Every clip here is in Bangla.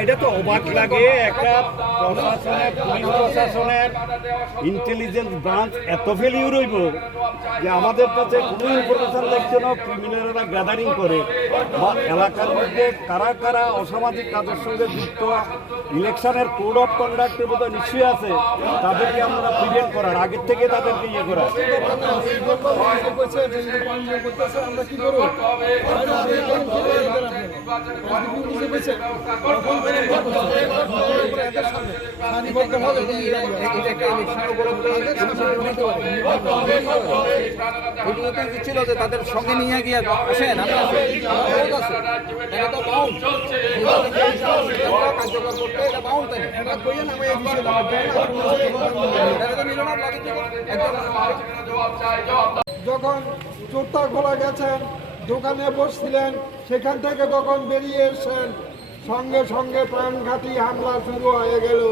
এটা তো অবাক লাগে, একটা প্রশাসনের, পুলিশ প্রশাসনের ইন্টেলিজেন্স ব্রাঞ্চ এত ফেলিউ রইব যে আমাদের কাছে কোনো ইনফরমেশন দেখছে না ক্রিমিনালরা গ্যাদারিং করে। বা এলাকার মধ্যে কারা কারা অসামাজিক কাজের সঙ্গে যুক্ত, ইলেকশনের কোড অফ কন্ডাক্টের বোধ নিশ্চয়ই আছে, তাদেরকে আমরা প্রিভেন্ট করার, আগের থেকে তাদেরকে ইয়ে করা আমরা কি করব? ছিল যে তাদের সঙ্গে নিয়ে গিয়ে আসেন কার্যকর করতে এটা তাই যখন চোরটা খোলা গেছেন দোকানে বসছিলেন, সেখান থেকে তখন বেরিয়ে এসছেন। সঙ্গে সঙ্গে প্রাণঘাতী হামলা শুরু হয়ে গেল।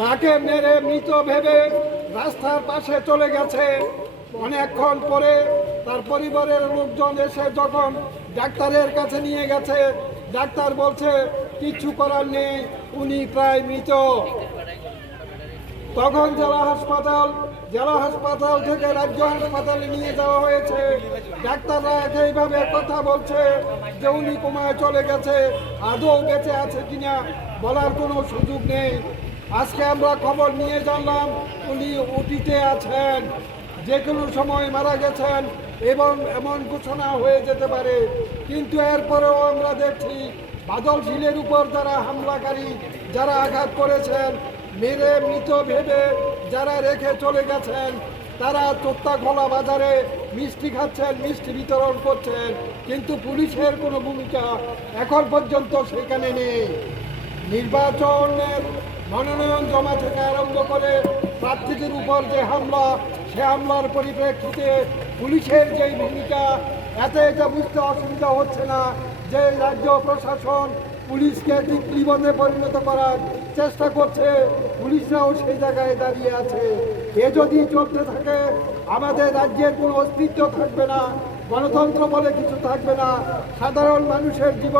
তাকে মেরে মৃত ভেবে রাস্তার পাশে চলে গেছে। অনেকক্ষণ পরে তার পরিবারের লোকজন এসে যখন ডাক্তারের কাছে নিয়ে গেছে, ডাক্তার বলছে কিচ্ছু করার নেই, উনি প্রায় মৃত। তখন জেলা হাসপাতাল জেলা হাসপাতাল থেকে রাজ্য হাসপাতালে নিয়ে যাওয়া হয়েছে। ডাক্তাররা এইভাবে কথা বলছে যে উনি কোমায় চলে গেছে, আদৌ বেঁচে আছে কিনা বলার কোনো সুযোগ নেই। আজকে আমরা খবর নিয়ে জানলাম, উনি ওটিতে আছেন, যে কোনো সময় মারা গেছেন এবং এমন ঘোষণা হয়ে যেতে পারে। কিন্তু এরপরেও আমরা দেখছি বাদল ঝিলের উপর যারা হামলাকারী, যারা আঘাত করেছেন মেরে মৃত ভেবে যারা রেখে চলে গেছেন, তারা খোলা বাজারে মিষ্টি খাচ্ছেন, মিষ্টি বিতরণ করছেন। কিন্তু পুলিশের কোনো ভূমিকা এখন পর্যন্ত সেখানে নেই। নির্বাচনের মনোনয়ন জমা থেকে আরম্ভ করে প্রার্থীদের উপর যে হামলা, সে হামলার পরিপ্রেক্ষিতে পুলিশের যেই ভূমিকা, এতে এটা বুঝতে অসুবিধা হচ্ছে না যে রাজ্য প্রশাসন পুলিশকে বিপদে পরিণত করার চেষ্টা করছে, পুলিশরাও সেই জায়গায় দাঁড়িয়ে আছে। এ যদি চলতে থাকে, আমাদের রাজ্যের কোনো অস্তিত্ব থাকবে না, গণতন্ত্র বলে কিছু থাকবে না। সাধারণ মানুষের জীবন